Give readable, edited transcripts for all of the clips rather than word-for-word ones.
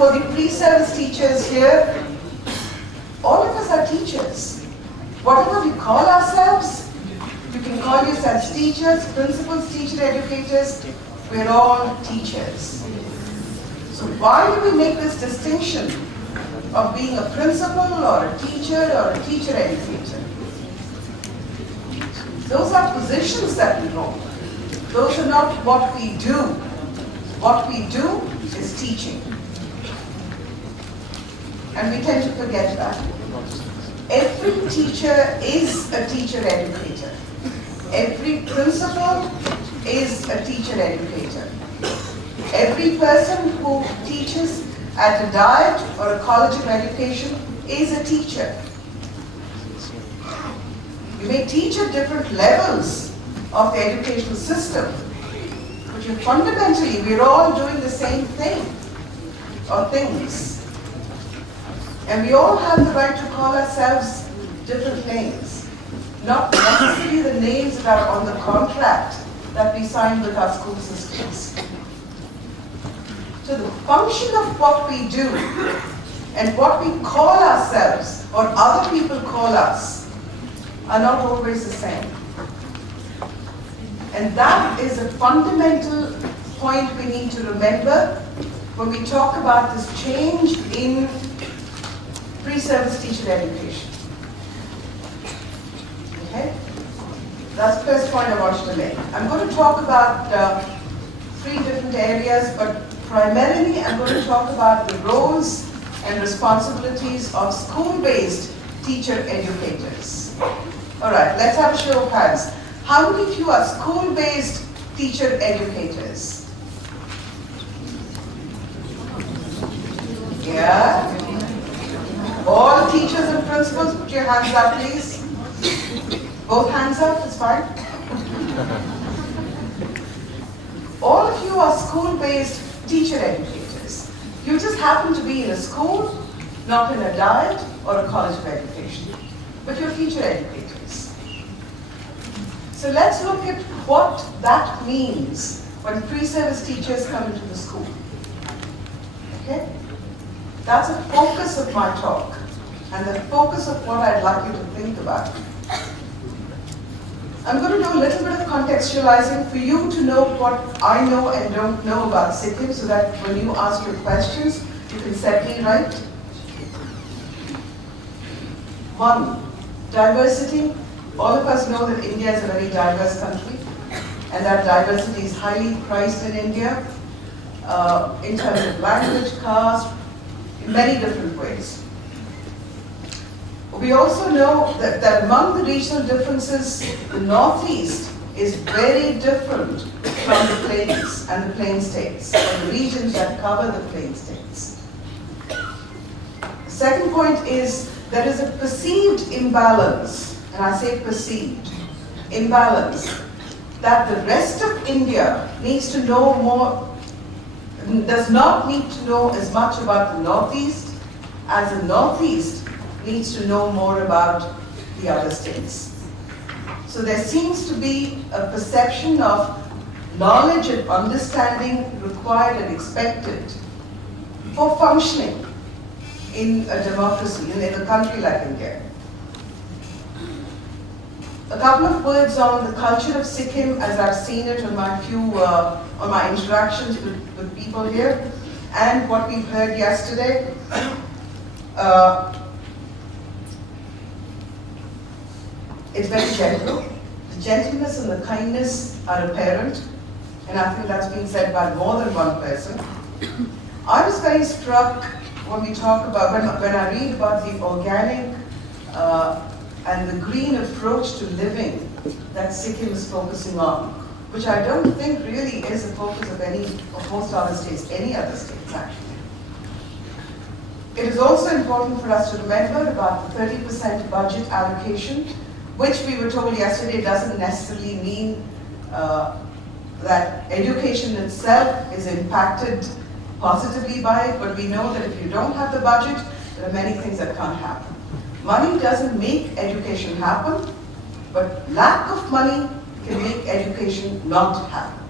for the pre-service teachers here, all of us are teachers. Whatever we call ourselves, you can call yourselves teachers, principals, teacher educators, we're all teachers. So why do we make this distinction of being a principal or a teacher educator? Those are positions that we hold. Those are not what we do. What we do is teaching. And we tend to forget that. Every teacher is a teacher educator. Every principal is a teacher educator. Every person who teaches at a diet or a college of education is a teacher. You may teach at different levels of the educational system, but fundamentally we're all doing the same thing or things. And we all have the right to call ourselves different names, not necessarily the names that are on the contract that we sign with our school systems. So the function of what we do and what we call ourselves or other people call us are not always the same. And that is a fundamental point we need to remember when we talk about this change in pre-service teacher education. Okay? That's the first point I wanted to make. I'm going to talk about 3 different areas, but primarily I'm going to talk about the roles and responsibilities of school-based teacher educators. All right, let's have a show of hands. How many of you are school-based teacher educators? Yeah? All teachers and principals, put your hands up, please. Both hands up, it's fine. All of you are school-based teacher educators. You just happen to be in a school, not in a diet or a college of education, but you're teacher educators. So let's look at what that means when pre-service teachers come into the school. Okay? That's a focus of my talk and the focus of what I'd like you to think about. I'm going to do a little bit of contextualizing for you to know what I know and don't know about Sikkim so that when you ask your questions, you can set me right. 1, diversity. All of us know that India is a very diverse country and that diversity is highly prized in India in terms of language, caste, in many different ways. We also know that among the regional differences, the Northeast is very different from the plains and the plain states, and the regions that cover the plain states. The second point is there is a perceived imbalance, and I say perceived imbalance, that the rest of India needs to know more, does not need to know as much about the Northeast as the Northeast needs to know more about the other states. So there seems to be a perception of knowledge and understanding required and expected for functioning in a democracy, in a country like India. A couple of words on the culture of Sikkim as I've seen it on my interactions with people here, and what we've heard yesterday. It's very gentle. The gentleness and the kindness are apparent, and I think that's been said by more than one person. I was very struck when we talk about, when I read about the organic and the green approach to living that Sikkim is focusing on, which I don't think really is a focus of most other states, any other states actually. It is also important for us to remember about the 30% budget allocation, which we were told yesterday doesn't necessarily mean that education itself is impacted positively by it, but we know that if you don't have the budget, there are many things that can't happen. Money doesn't make education happen, but lack of money can make education not happen.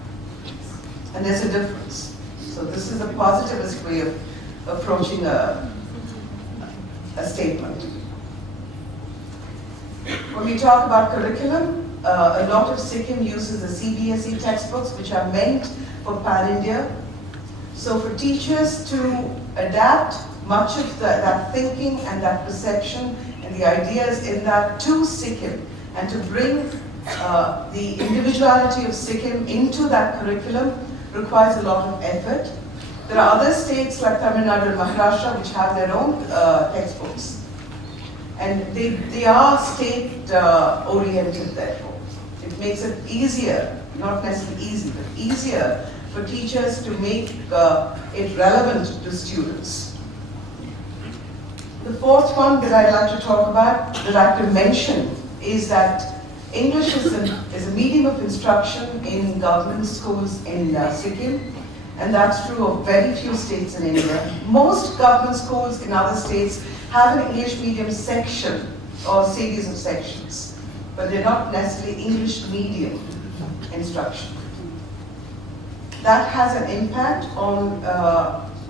And there's a difference. So this is a positivist way of approaching a statement. When we talk about curriculum, a lot of Sikkim uses the CBSE textbooks, which are meant for Pan-India. So for teachers to adapt much of that thinking and that perception and the ideas in that to Sikkim, and to bring the individuality of Sikkim into that curriculum requires a lot of effort. There are other states like Tamil Nadu and Maharashtra which have their own textbooks. And they are state-oriented, therefore. It makes it easier, not necessarily easy, but easier for teachers to make it relevant to students. The fourth one that I'd like to talk about, that I have to mention, is that English is a medium of instruction in government schools in Sikkim, and that's true of very few states in India. Most government schools in other states have an English medium section or series of sections, but they're not necessarily English medium instruction. That has an impact on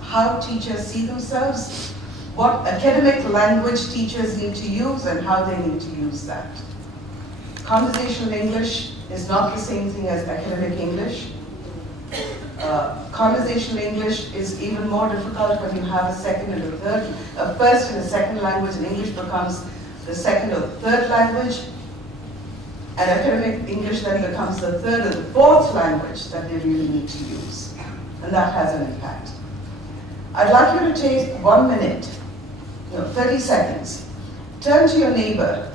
how teachers see themselves, what academic language teachers need to use, and how they need to use that. Conversational English is not the same thing as academic English. Conversational English is even more difficult when you have a second and a third. A first and a second language, and English becomes the second or third language. And academic English then becomes the third or the fourth language that they really need to use. And that has an impact. I'd like you to take 1 minute, 30 seconds. Turn to your neighbor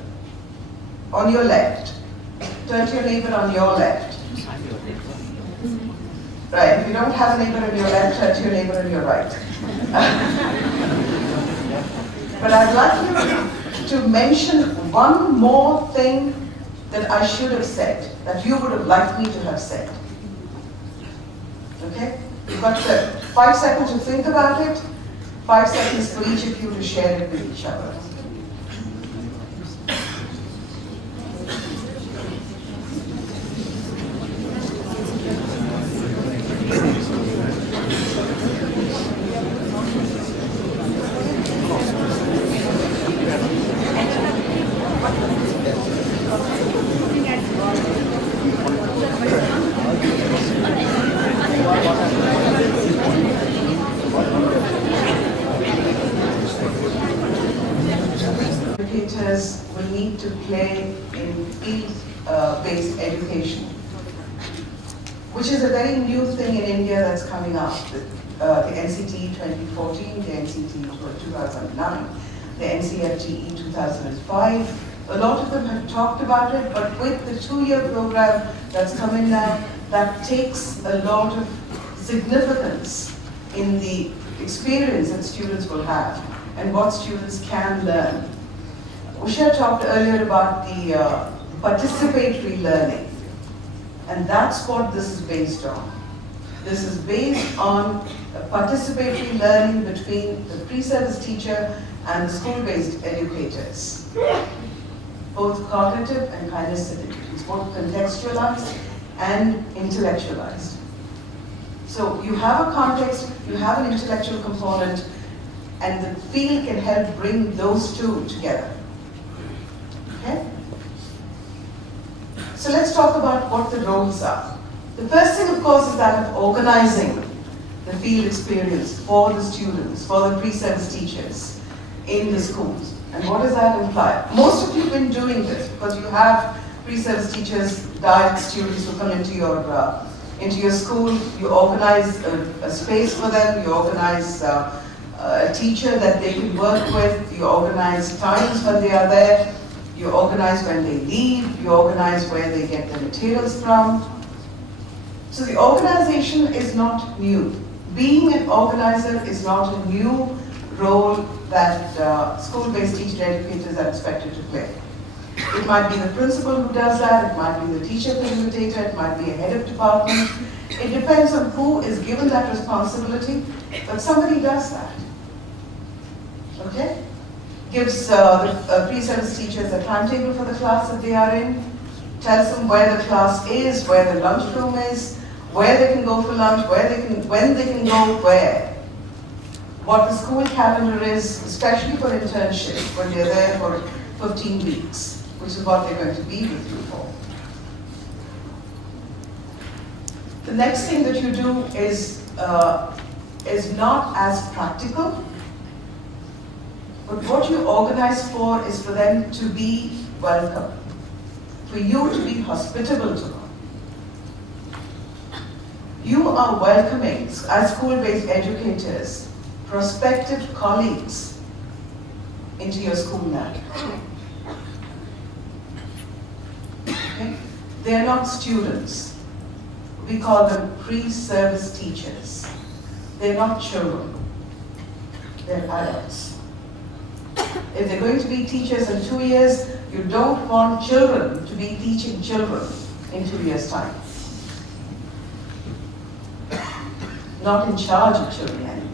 on your left. Turn to your neighbor on your left. Right, if you don't have a neighbor on your left, turn to your neighbor on your right. But I'd like you to mention one more thing that I should have said, that you would have liked me to have said. Okay? You've got 5 seconds to think about it, 5 seconds for each of you to share it with each other. Educators will need to play in field-based education, which is a very new thing in India that's coming up. The NCTE 2014, the NCTE 2009, the NCFTE 2005. A lot of them have talked about it, but with the 2-year program that's coming now, that takes a lot of significance in the experience that students will have and what students can learn. Usha talked earlier about the participatory learning, and that's what this is based on. This is based on participatory learning between the pre-service teacher and the school-based educators, both cognitive and kinesthetic. It's both contextualized and intellectualized. So you have a context, you have an intellectual component, and the field can help bring those two together. Okay? So let's talk about what the roles are. The first thing, of course, is that of organizing the field experience for the students, for the pre-service teachers in the schools. And what does that imply? Most of you have been doing this because you have pre-service teachers, guide students who come into your school. You organize a space for them. You organize a teacher that they can work with. You organize times when they are there. You organize when they leave. You organize where they get the materials from. So the organization is not new. Being an organizer is not a new role that school-based teacher educators are expected to play. It might be the principal who does that, it might be the teacher facilitator, it might be a head of department. It depends on who is given that responsibility, but somebody does that. Okay? Gives the pre-service teachers a timetable for the class that they are in, tells them where the class is, where the lunchroom is, where they can go for lunch, when they can go where. what the school calendar is, especially for internship, when they're there for 15 weeks, which is what they're going to be with you for. The next thing that you do is not as practical, but what you organize for is for them to be welcome, for you to be hospitable to them. You are welcoming, as school-based educators, prospective colleagues into your school now. Okay? They are not students. We call them pre-service teachers. They're not children. They're adults. If they're going to be teachers in 2 years, you don't want children to be teaching children in 2 years' time. Not in charge of children anyway.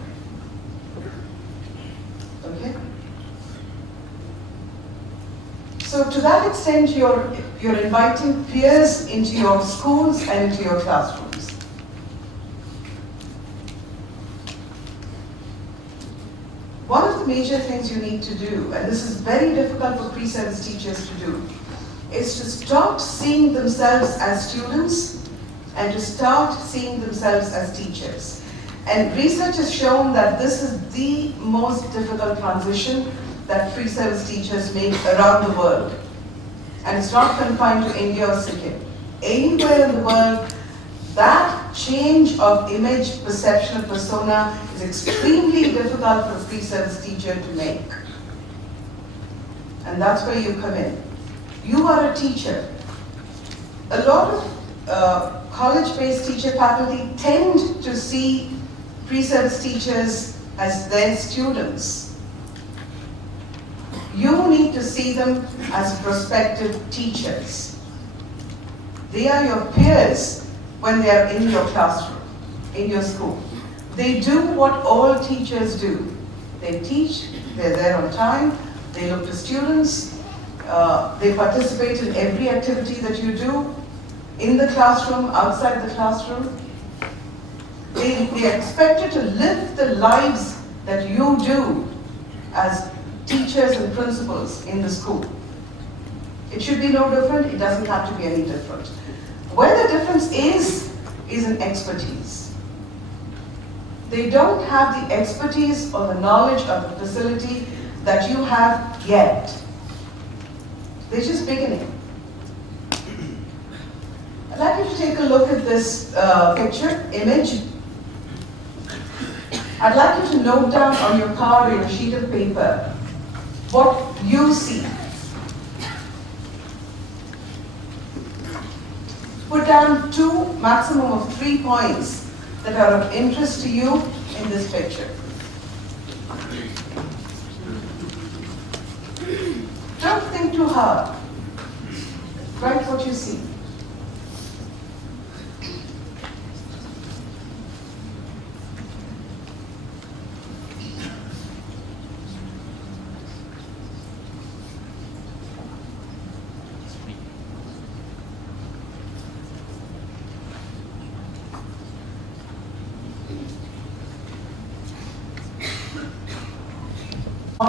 Okay? So to that extent, you're inviting peers into your schools and into your classrooms. One of the major things you need to do, and this is very difficult for pre-service teachers to do, is to stop seeing themselves as students and to start seeing themselves as teachers. And research has shown that this is the most difficult transition that pre-service teachers make around the world. And it's not confined to India or Sikkim. Anywhere in the world, that change of image, perception, of persona is extremely difficult for a pre-service teacher to make. And that's where you come in. You are a teacher. A lot of college-based teacher faculty tend to see pre-service teachers as their students. You need to see them as prospective teachers. They are your peers when they are in your classroom, in your school. They do what all teachers do. They teach, they're there on time, they look to students, they participate in every activity that you do, in the classroom, outside the classroom. They are expected to live the lives that you do as teachers and principals in the school. It should be no different, it doesn't have to be any different. Where the difference is in expertise. They don't have the expertise or the knowledge of the facility that you have yet. They're just beginning. I'd like you to take a look at this image. I'd like you to note down on your card or your sheet of paper what you see. Put down 2, maximum of 3 points that are of interest to you in this picture. Don't think too hard. Write what you see.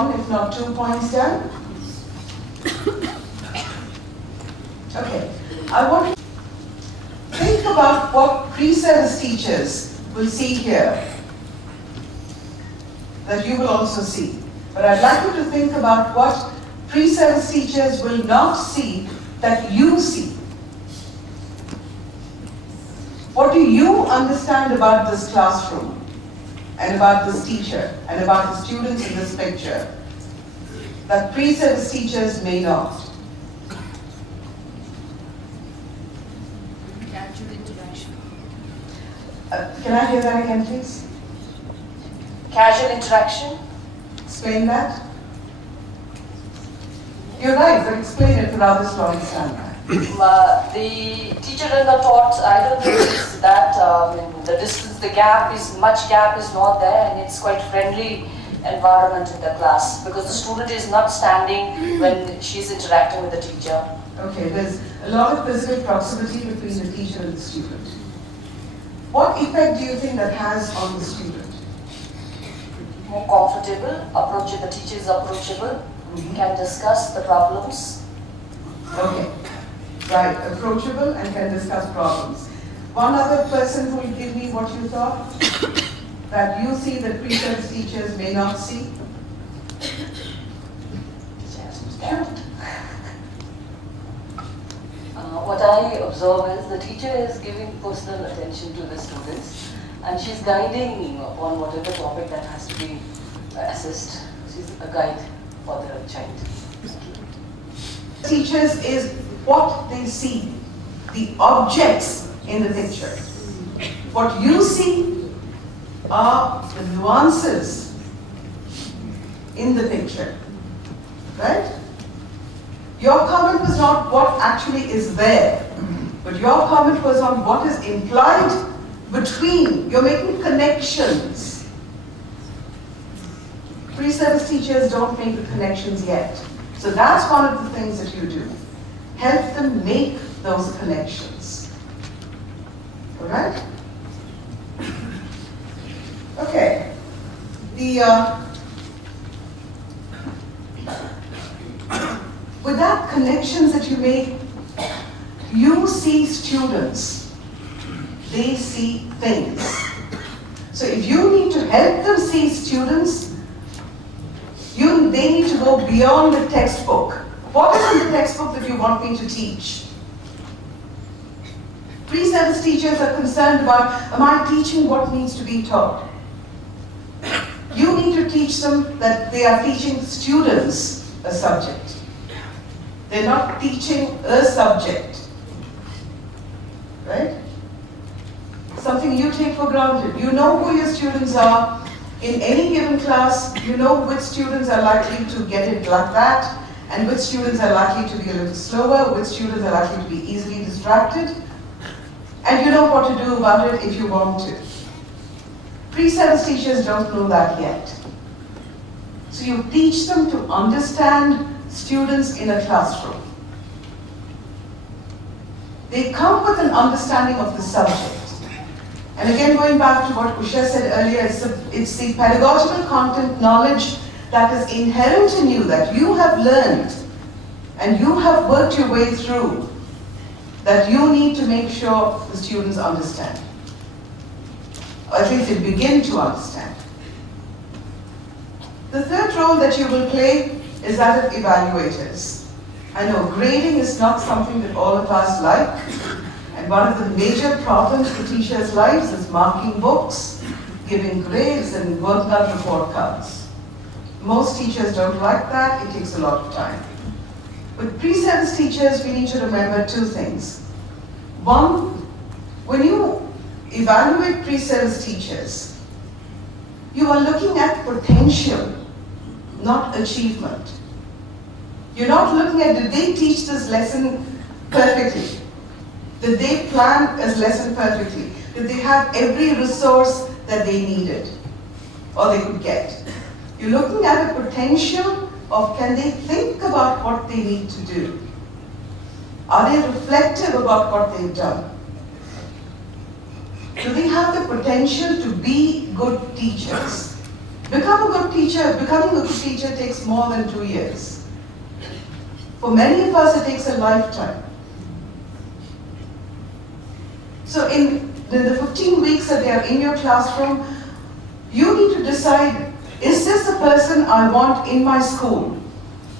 If not 2 points down. Okay, I want you to think about what pre-service teachers will see here that you will also see. But I'd like you to think about what pre-service teachers will not see that you see. What do you understand about this classroom? And about this teacher, and about the students in this picture, that pre-service teachers may not. Casual interaction. Can I hear that again, please? Casual interaction. Explain that. You're right, but explain it for others to understand that. The teacher and the taught, I don't think it's that the distance, much gap is not there, and it's quite friendly environment in the class because the student is not standing when she's interacting with the teacher. Okay, there's a lot of physical proximity between the teacher and the student. What effect do you think that has on the student? more comfortable, approachable, the teacher is approachable, can discuss the problems. Okay, right, approachable and can discuss problems. One other person who will give me what you thought, that you see that pre-service teachers may not see. What I observe is the teacher is giving personal attention to the students and she's guiding on whatever topic that has to be assessed. She's a guide for the child. Teachers is what they see, the objects in the picture. What you see are the nuances in the picture, right? Your comment was not what actually is there, but your comment was on what is implied between. You're making connections. Pre-service teachers don't make the connections yet. So that's one of the things that you do. Help them make those connections. All right? Okay. With that connections that you make, you see students. They see things. So if you need to help them see students, they need to go beyond the textbook. What is in the textbook that you want me to teach? Pre-service teachers are concerned about, am I teaching what needs to be taught? You need to teach them that they are teaching students a subject. They're not teaching a subject. Right? Something you take for granted. You know who your students are. In any given class, you know which students are likely to get it like that, and which students are likely to be a little slower, which students are likely to be easily distracted. And you know what to do about it if you want to. Pre-service teachers don't know that yet. So you teach them to understand students in a classroom. They come with an understanding of the subject. And again, going back to what Usha said earlier, it's the pedagogical content knowledge that is inherent in you, that you have learned and you have worked your way through, that you need to make sure the students understand. Or at least they begin to understand. The third role that you will play is that of evaluators. I know grading is not something that all of us like. And one of the major problems for teachers' lives is marking books, giving grades, and working out report cards. Most teachers don't like that. It takes a lot of time. With pre-service teachers, we need to remember two things. One, when you evaluate pre-service teachers, you are looking at potential, not achievement. You're not looking at, did they teach this lesson perfectly? Did they plan a lesson perfectly? Did they have every resource that they needed or they could get? You're looking at a potential of, can they think about what they need to do? Are they reflective about what they've done? Do they have the potential to be good teachers? Becoming a good teacher takes more than 2 years. For many of us, it takes a lifetime. So in the 15 weeks that they are in your classroom, you need to decide, is this a person I want in my school?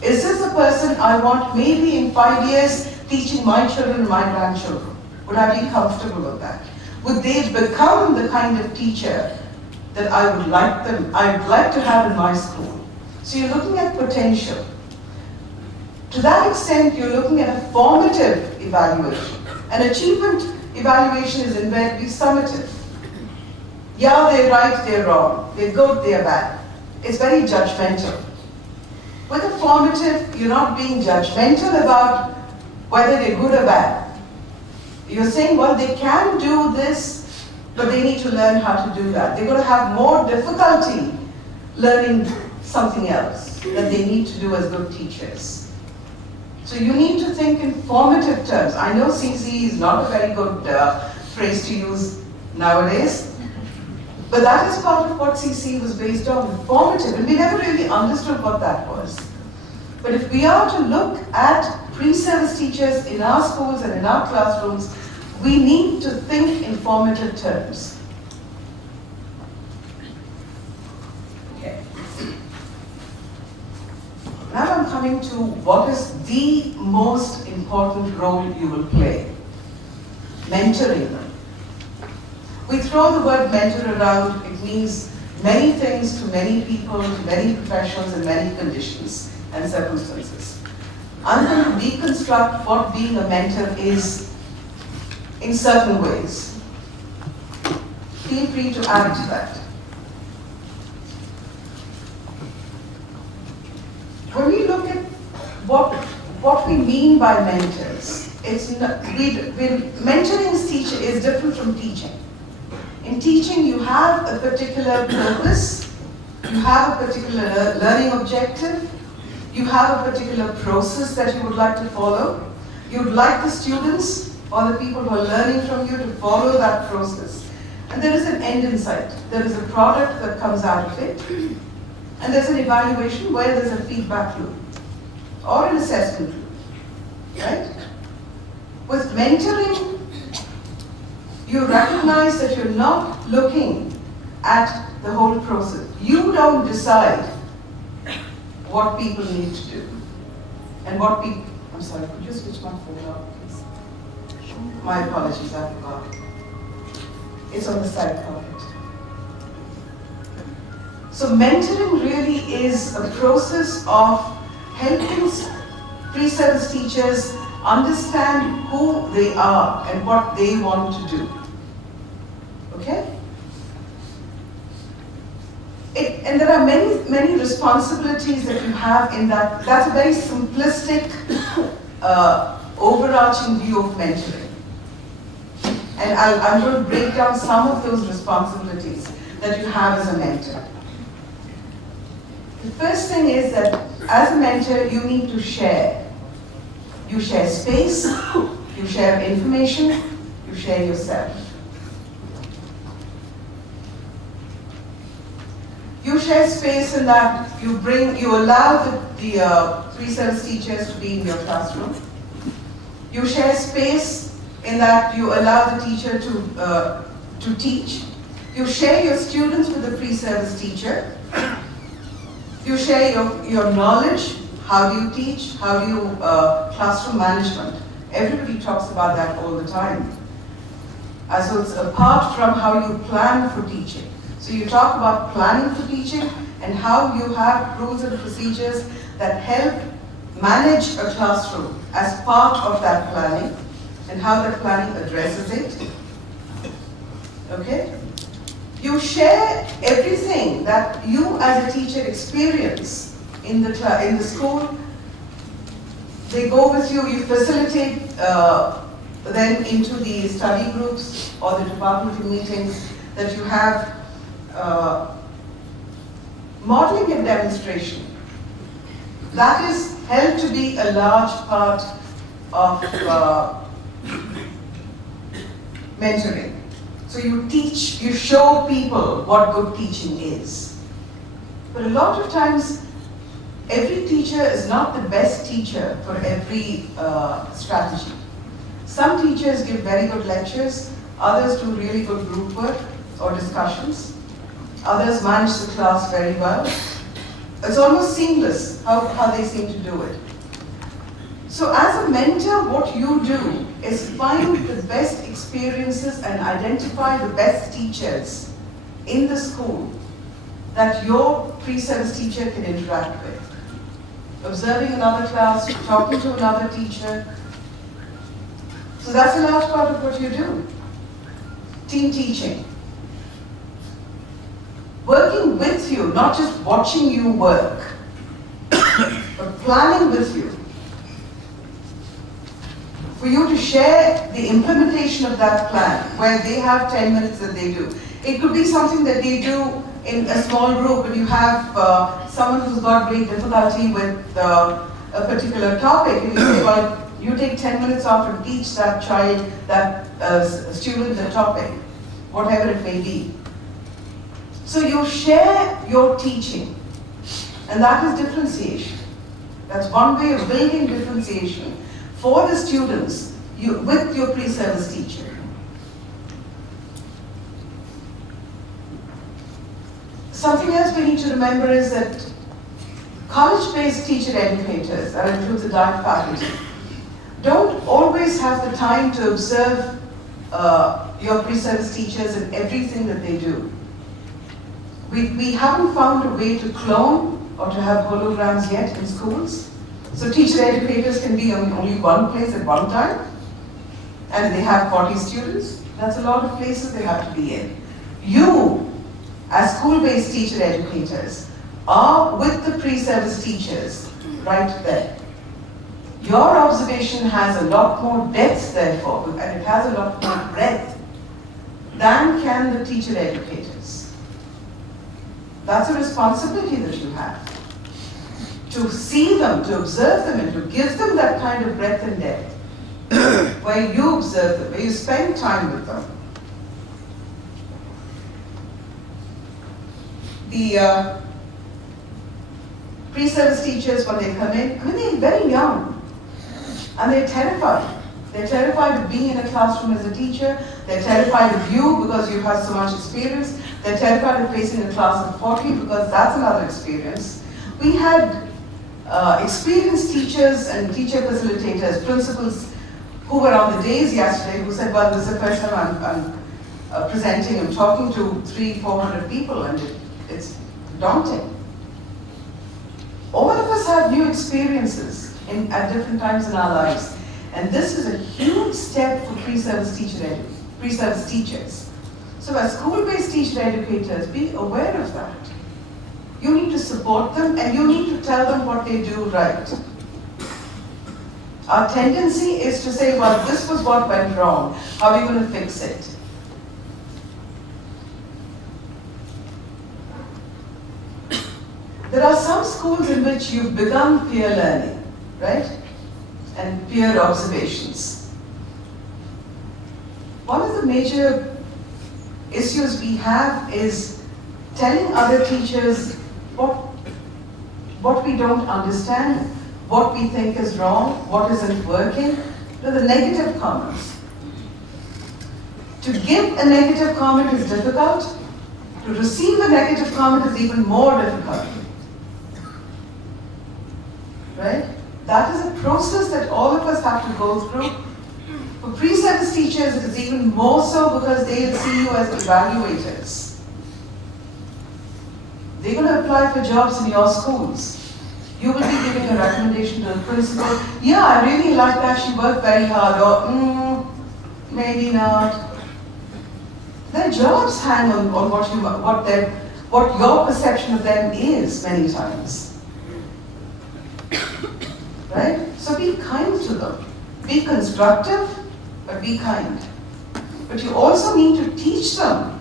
Is this a person I want maybe in 5 years teaching my children and my grandchildren? Would I be comfortable with that? Would they become the kind of teacher that I would like to have in my school? So you're looking at potential. To that extent, you're looking at a formative evaluation. An achievement evaluation is invariably summative. Yeah, they're right, they're wrong. They're good, they're bad. It's very judgmental. With a formative, you're not being judgmental about whether they're good or bad. You're saying, well, they can do this, but they need to learn how to do that. They're going to have more difficulty learning something else that they need to do as good teachers. So you need to think in formative terms. I know CC is not a very good phrase to use nowadays, But that is part of what CC was based on, formative, and we never really understood what that was. But if we are to look at pre-service teachers in our schools and in our classrooms, we need to think in formative terms. Okay. Now I'm coming to what is the most important role you will play. Mentoring. We throw the word mentor around, it means many things to many people, to many professionals in many conditions and circumstances. I'm going to deconstruct what being a mentor is in certain ways. Feel free to add to that. When we look at what we mean by mentors, mentoring is different from teaching. In teaching, you have a particular purpose, you have a particular learning objective, you have a particular process that you would like to follow. You'd like the students or the people who are learning from you to follow that process. And there is an end in sight. There is a product that comes out of it. And there's an evaluation where there's a feedback loop or an assessment loop, right? With mentoring, you recognize that you're not looking at the whole process. You don't decide what people need to do. And what people, I'm sorry, could you switch my phone off, please? My apologies, I forgot. It's on the side carpet. So mentoring really is a process of helping pre-service teachers understand who they are and what they want to do. Okay? And there are many responsibilities that you have in that. That's a very simplistic, overarching view of mentoring. And I'm going to break down some of those responsibilities that you have as a mentor. The first thing is that as a mentor, you need to share. You share space, you share information, you share yourself. You share space in that you allow the pre-service teachers to be in your classroom. You share space in that you allow the teacher to teach. You share your students with the pre-service teacher. You share your knowledge. How do you teach? How do you classroom management? Everybody talks about that all the time. So it's apart from how you plan for teaching. So you talk about planning for teaching and how you have rules and procedures that help manage a classroom as part of that planning and how that planning addresses it. Okay? You share everything that you as a teacher experience in the school. They go with you, you facilitate them into the study groups or the departmental meetings that you have. Modeling and demonstration. That is held to be a large part of mentoring. So you teach, you show people what good teaching is. But a lot of times, every teacher is not the best teacher for every strategy. Some teachers give very good lectures, others do really good group work or discussions. Others manage the class very well. It's almost seamless how they seem to do it. So as a mentor, what you do is find the best experiences and identify the best teachers in the school that your pre-service teacher can interact with. Observing another class, talking to another teacher. So that's a large part of what you do. Team teaching. Working with you, not just watching you work, but planning with you. For you to share the implementation of that plan, where they have 10 minutes that they do. It could be something that they do in a small group, and you have someone who's got great difficulty with a particular topic, and you say, well, you take 10 minutes off and teach that child, that student the topic, whatever it may be. So you share your teaching, and that is differentiation. That's one way of building differentiation for the students with your pre-service teacher. Something else we need to remember is that college-based teacher educators, that includes the diet faculty, don't always have the time to observe your pre-service teachers in everything that they do. We haven't found a way to clone or to have holograms yet in schools. So teacher educators can be in only one place at one time, and they have 40 students. That's a lot of places they have to be in. You, as school-based teacher educators, are with the pre-service teachers right there. Your observation has a lot more depth, therefore, and it has a lot more breadth than can the teacher educators. That's a responsibility that you have. To see them, to observe them, and to give them that kind of breadth and depth, where you observe them, where you spend time with them. The pre-service teachers, when they come in, they're very young. And they're terrified. They're terrified of being in a classroom as a teacher. They're terrified of you because you have so much experience. They're terrified of facing a class of 40 because that's another experience. We had experienced teachers and teacher facilitators, principals, who were on the days yesterday who said, well, this is the first time I'm presenting and talking to 300-400 people, and it's daunting. All of us have new experiences at different times in our lives. And this is a huge step for pre-service teachers. So as school-based teacher educators, be aware of that. You need to support them, and you need to tell them what they do right. Our tendency is to say, well, this was what went wrong. How are you going to fix it? There are some schools in which you've begun peer learning, right? And peer observations. One of the major issues we have is telling other teachers what we don't understand, what we think is wrong, what isn't working, the negative comments. To give a negative comment is difficult. To receive a negative comment is even more difficult. Right? That is a process that all of us have to go through. For pre-service teachers, it is even more so because they see you as evaluators. They're going to apply for jobs in your schools. You will be giving a recommendation to the principal. Yeah, I really like that, she worked very hard, or maybe not. Their jobs hang on what your perception of them is many times. Right? So be kind to them. Be constructive, but be kind. But you also need to teach them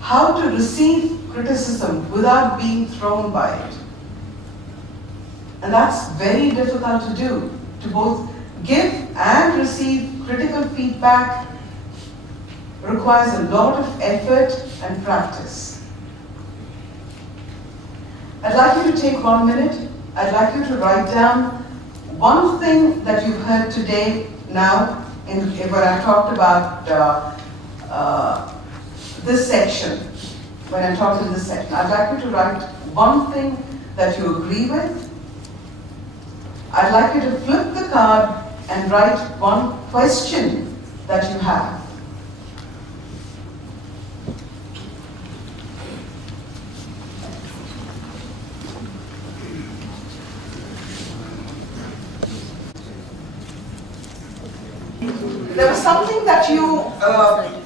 how to receive criticism without being thrown by it. And that's very difficult to do. To both give and receive critical feedback requires a lot of effort and practice. I'd like you to take 1 minute. I'd like you to write down one thing that you've heard today now, when I talked about this section, when I talked in this section. I'd like you to write one thing that you agree with. I'd like you to flip the card and write one question that you have. There was something that you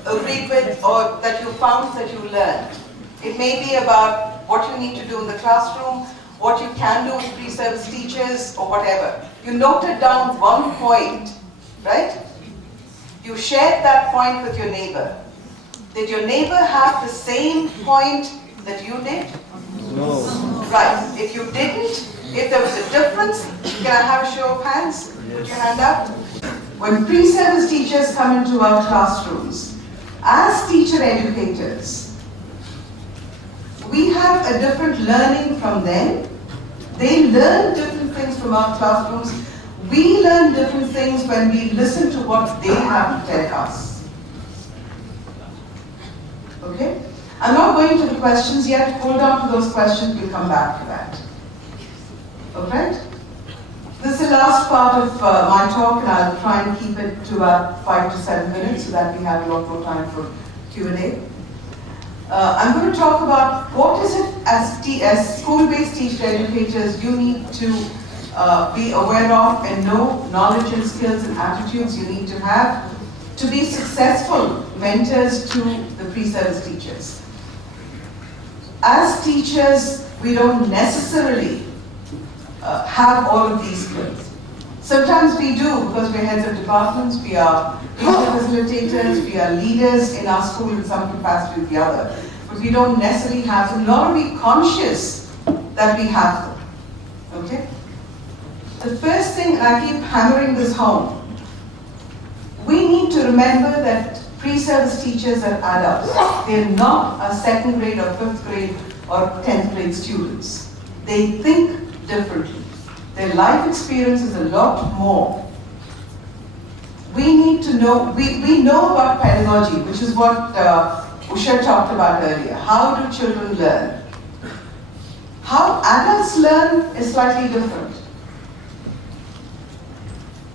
agreed with or that you found that you learned. It may be about what you need to do in the classroom, what you can do with pre-service teachers, or whatever. You noted down one point, right? You shared that point with your neighbor. Did your neighbor have the same point that you did? No. Right. If you didn't, if there was a difference, can I have a show of hands? Put your hand up. When pre-service teachers come into our classrooms, as teacher educators, We have a different learning from them. They learn different things from our classrooms. We learn different things when we listen to what they have to tell us. Okay? I'm not going to the questions yet. Hold on to those questions. We'll come back to that. Okay? This is the last part of my talk, and I'll try and keep it to about 5 to 7 minutes so that we have a lot more time for Q&A. I'm going to talk about what is it as school-based teacher educators you need to be aware of and know, knowledge and skills and attitudes you need to have to be successful mentors to the pre-service teachers. As teachers, we don't necessarily have all of these skills. Sometimes we do because we're heads of departments, we are teacher facilitators, we are leaders in our school in some capacity or the other. But we don't necessarily have them, nor are we conscious that we have them. Okay? The first thing, and I keep hammering this home, we need to remember that pre-service teachers are adults. They're not our 2nd grade or 5th grade or 10th grade students. They think differently. Their life experience is a lot more. We need to know, we know about pedagogy, which is what Usha talked about earlier. How do children learn? How adults learn is slightly different.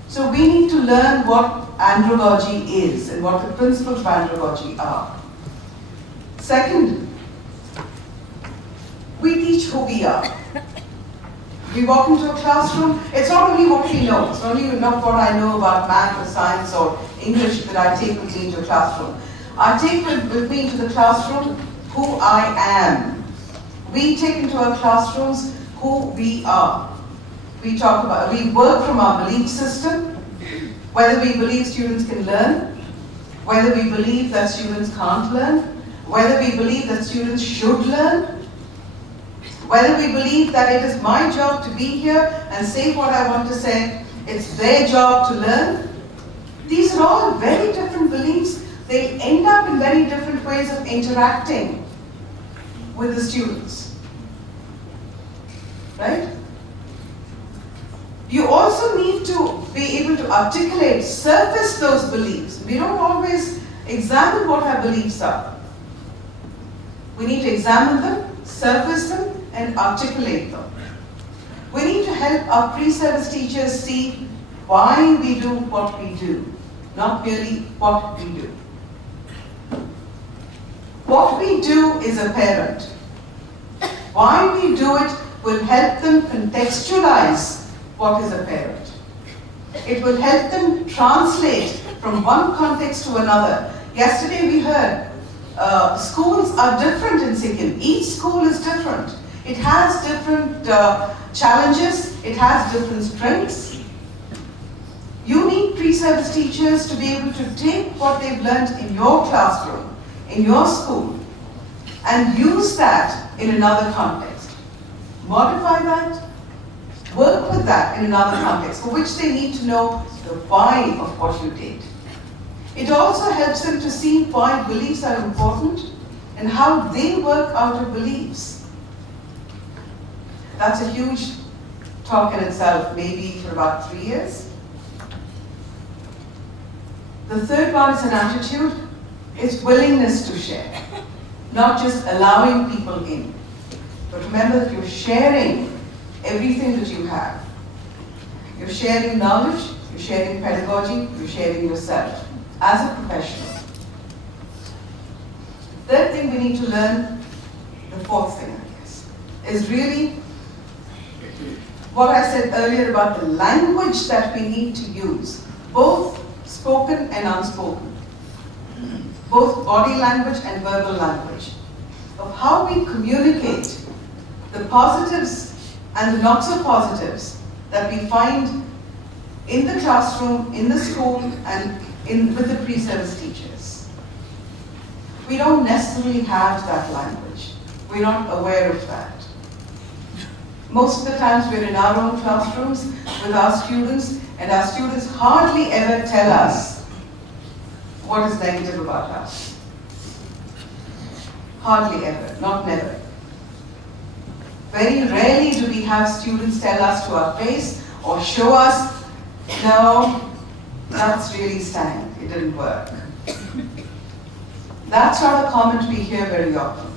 So we need to learn what andragogy is and what the principles of andragogy are. Second, we teach who we are. We walk into a classroom, it's not only what we know, it's not only not what I know about math or science or English that I take with me into a classroom. I take with me into the classroom who I am. We take into our classrooms who we are. We work from our belief system, whether we believe students can learn, whether we believe that students can't learn, whether we believe that students should learn, whether we believe that it is my job to be here and say what I want to say, it's their job to learn. These are all very different beliefs. They end up in very different ways of interacting with the students. Right? You also need to be able to articulate, surface those beliefs. We don't always examine what our beliefs are. We need to examine them, surface them, and articulate them. We need to help our pre-service teachers see why we do what we do, not merely what we do. What we do is apparent. Why we do it will help them contextualize what is apparent. It will help them translate from one context to another. Yesterday we heard schools are different in Sikkim. Each school is different. It has different challenges. It has different strengths. You need pre-service teachers to be able to take what they've learned in your classroom, in your school, and use that in another context. Modify that, work with that in another context, for which they need to know the why of what you did. It also helps them to see why beliefs are important and how they work out of beliefs. That's a huge talk in itself, maybe for about 3 years. The third one is an attitude. It's willingness to share, not just allowing people in. But remember that you're sharing everything that you have. You're sharing knowledge, you're sharing pedagogy, you're sharing yourself as a professional. Third thing we need to learn, the fourth thing, I guess, is really what I said earlier about the language that we need to use, both spoken and unspoken, both body language and verbal language, of how we communicate the positives and the not so positives that we find in the classroom, in the school, and with the pre-service teachers. We don't necessarily have that language. We're not aware of that. Most of the times we're in our own classrooms with our students, and our students hardly ever tell us what is negative about us. Hardly ever, not never. Very rarely do we have students tell us to our face or show us, no, that's really stung, it didn't work. That's not a comment we hear very often.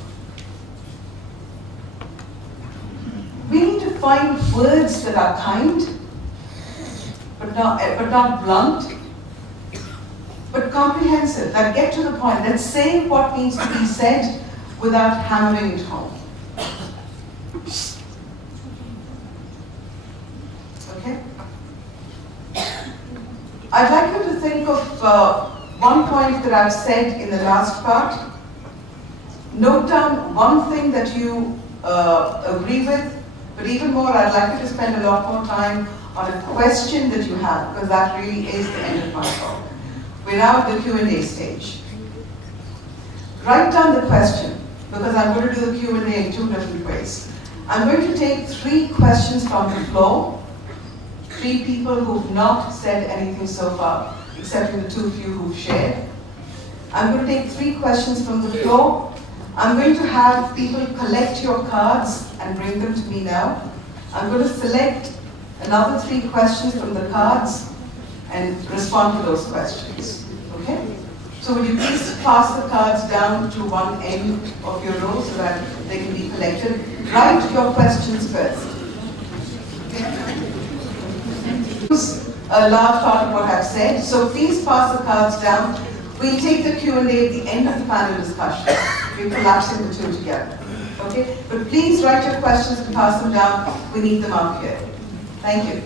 We need to find words that are kind, but not blunt, but comprehensive, that get to the point, that say what needs to be said without hammering it home. Okay? I'd like you to think of one point that I've said in the last part. Note down one thing that you agree with, but even more, I'd like you to spend a lot more time on a question that you have, because that really is the end of my talk. We're now at the Q&A stage. Write down the question, because I'm going to do the Q&A in two different ways. I'm going to take 3 questions from the floor, 3 people who've not said anything so far, except for the 2 of you who've shared. I'm going to take 3 questions from the floor. I'm going to have people collect your cards and bring them to me now. I'm going to select another 3 questions from the cards and respond to those questions. Okay? So would you please pass the cards down to one end of your row so that they can be collected. Write your questions first. A large part of what I've said, so please pass the cards down. We'll take the Q&A at the end of the panel discussion. We're collapsing the 2 together. Okay? But please write your questions and pass them down. We need them up here. Thank you.